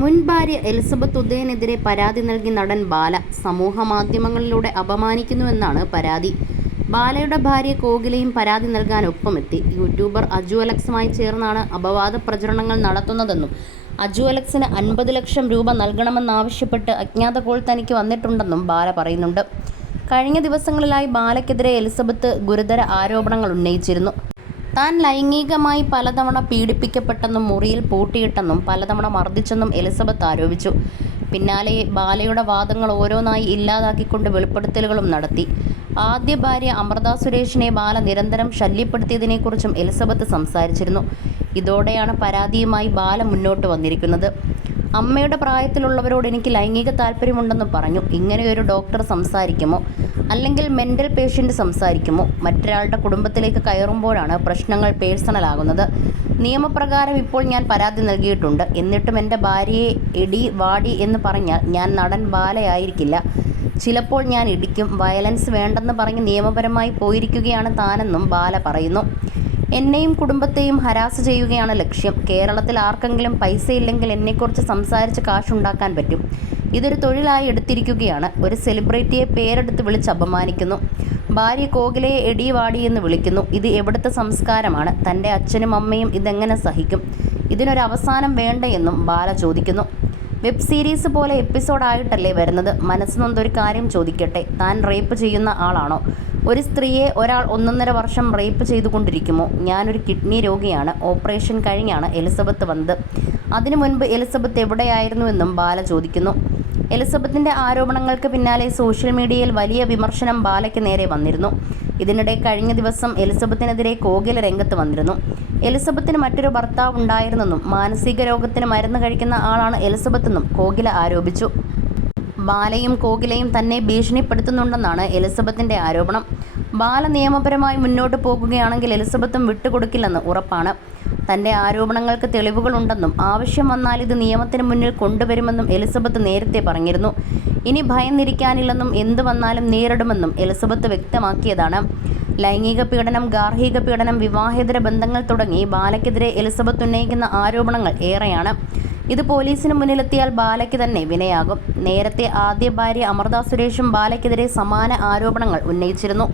മുൻ ഭാര്യ എലിസബത്ത് ഉദയനെതിരെ പരാതി നൽകി നടൻ ബാല സമൂഹമാധ്യമങ്ങളിലൂടെ അപമാനിക്കുന്നുവെന്നാണ് പരാതി. ബാലയുടെ ഭാര്യ കോകിലയും പരാതി നൽകാൻ ഒപ്പമെത്തി. യൂട്യൂബർ അജു അലക്സുമായി ചേർന്നാണ് അപവാദ പ്രചരണങ്ങൾ നടത്തുന്നതെന്നും അജു അലക്സിന് 50 ലക്ഷം രൂപ നൽകണമെന്നാവശ്യപ്പെട്ട് അജ്ഞാത കോൾ തനിക്ക് വന്നിട്ടുണ്ടെന്നും ബാല പറയുന്നുണ്ട്. കഴിഞ്ഞ ദിവസങ്ങളിലായി ബാലയ്ക്കെതിരെ എലിസബത്ത് ഗുരുതര ആരോപണങ്ങൾ ഉന്നയിച്ചിരുന്നു. താൻ ലൈംഗികമായി പലതവണ പീഡിപ്പിക്കപ്പെട്ടെന്നും മുറിയിൽ പൂട്ടിയിട്ടെന്നും പലതവണ മർദ്ദിച്ചെന്നും എലിസബത്ത് ആരോപിച്ചു. പിന്നാലെ ബാലയുടെ വാദങ്ങൾ ഓരോന്നായി ഇല്ലാതാക്കിക്കൊണ്ട് വെളിപ്പെടുത്തലുകളും നടത്തി. ആദ്യ ഭാര്യ അമൃത സുരേഷിനെ ബാല നിരന്തരം ശല്യപ്പെടുത്തിയതിനെക്കുറിച്ചും എലിസബത്ത് സംസാരിച്ചിരുന്നു. ഇതോടെയാണ് പരാതിയുമായി ബാല മുന്നോട്ട് വന്നിരിക്കുന്നത്. അമ്മയുടെ പ്രായത്തിലുള്ളവരോട് എനിക്ക് ലൈംഗിക താല്പര്യമുണ്ടെന്ന് പറഞ്ഞു. ഇങ്ങനെയൊരു ഡോക്ടർ സംസാരിക്കുമോ? അല്ലെങ്കിൽ മെൻ്റൽ പേഷ്യൻ്റ് സംസാരിക്കുമോ? മറ്റൊരാളുടെ കുടുംബത്തിലേക്ക് കയറുമ്പോഴാണ് പ്രശ്നങ്ങൾ പേഴ്സണലാകുന്നത്. നിയമപ്രകാരം ഇപ്പോൾ ഞാൻ പരാതി നൽകിയിട്ടുണ്ട്. എന്നിട്ടും എൻ്റെ ഭാര്യയെ എടി വാടി എന്ന് പറഞ്ഞാൽ ഞാൻ നടൻ ബാലയായിരിക്കില്ല. ചിലപ്പോൾ ഞാൻ ഇടിക്കും. വയലൻസ് വേണ്ടെന്ന് പറഞ്ഞ് നിയമപരമായി പോയിരിക്കുകയാണ് താനെന്നും ബാല പറയുന്നു. എന്നെയും കുടുംബത്തെയും ഹരാസ് ചെയ്യുകയാണ് ലക്ഷ്യം. കേരളത്തിൽ ആർക്കെങ്കിലും പൈസയില്ലെങ്കിൽ എന്നെക്കുറിച്ച് സംസാരിച്ച് കാശുണ്ടാക്കാൻ പറ്റും. ഇതൊരു തൊഴിലായി എടുത്തിരിക്കുകയാണ്. ഒരു സെലിബ്രിറ്റിയെ പേരെടുത്ത് വിളിച്ച് അപമാനിക്കുന്നു. ഭാര്യ കോകിലയെ എടി വാടി എന്ന് വിളിക്കുന്നു. ഇത് എവിടുത്തെ സംസ്കാരമാണ്? തൻ്റെ അച്ഛനും അമ്മയും ഇതെങ്ങനെ സഹിക്കും? ഇതിനൊരവസാനം വേണ്ടയെന്നും ബാല ചോദിക്കുന്നു. വെബ് സീരീസ് പോലെ എപ്പിസോഡായിട്ടല്ലേ വരുന്നത്? മനസ്സ് നൊന്തൊരു കാര്യം ചോദിക്കട്ടെ, താൻ റേപ്പ് ചെയ്യുന്ന ആളാണോ? ഒരു സ്ത്രീയെ ഒരാൾ 1.5 വർഷം റേപ്പ് ചെയ്തുകൊണ്ടിരിക്കുമോ? ഞാനൊരു കിഡ്നി രോഗിയാണ്. ഓപ്പറേഷൻ കഴിഞ്ഞാണ് എലിസബത്ത് വന്നത്. അതിനു മുൻപ് എലിസബത്ത് എവിടെയായിരുന്നുവെന്നും ബാല ചോദിക്കുന്നു. എലിസബത്തിൻ്റെ ആരോപണങ്ങൾക്ക് പിന്നാലെ സോഷ്യൽ മീഡിയയിൽ വലിയ വിമർശനം ബാലയ്ക്ക് നേരെ വന്നിരുന്നു. ഇതിനിടെ കഴിഞ്ഞ ദിവസം എലിസബത്തിനെതിരെ കോകില രംഗത്ത് വന്നിരുന്നു. എലിസബത്തിന് മറ്റൊരു ഭർത്താവ് ഉണ്ടായിരുന്നെന്നും മാനസിക രോഗത്തിന് മരുന്ന് കഴിക്കുന്ന ആളാണ് എലിസബത്തെന്നും കോകില ആരോപിച്ചു. ബാലയും കോകിലയും തന്നെ ഭീഷണിപ്പെടുത്തുന്നുണ്ടെന്നാണ് എലിസബത്തിൻ്റെ ആരോപണം. ബാല നിയമപരമായി മുന്നോട്ട് പോകുകയാണെങ്കിൽ എലിസബത്തും വിട്ടുകൊടുക്കില്ലെന്ന് ഉറപ്പാണ്. തൻ്റെ ആരോപണങ്ങൾക്ക് തെളിവുകളുണ്ടെന്നും ആവശ്യം വന്നാൽ ഇത് നിയമത്തിന് മുന്നിൽ കൊണ്ടുവരുമെന്നും എലിസബത്ത് നേരത്തെ പറഞ്ഞിരുന്നു. ഇനി ഭയന്നിരിക്കാനില്ലെന്നും എന്തു വന്നാലും നേരിടുമെന്നും എലിസബത്ത് വ്യക്തമാക്കിയതാണ്. ലൈംഗിക പീഡനം, ഗാർഹിക പീഡനം, വിവാഹേതര ബന്ധങ്ങൾ തുടങ്ങി ബാലയ്ക്കെതിരെ എലിസബത്ത് ഉന്നയിക്കുന്ന ആരോപണങ്ങൾ ഏറെയാണ്. ഇത് പോലീസിന് മുന്നിലെത്തിയാൽ ബാലയ്ക്ക് തന്നെ വിനയാകും. നേരത്തെ ആദ്യ ഭാര്യ അമൃത സുരേഷും ബാലയ്ക്കെതിരെ സമാന ആരോപണങ്ങൾ ഉന്നയിച്ചിരുന്നു.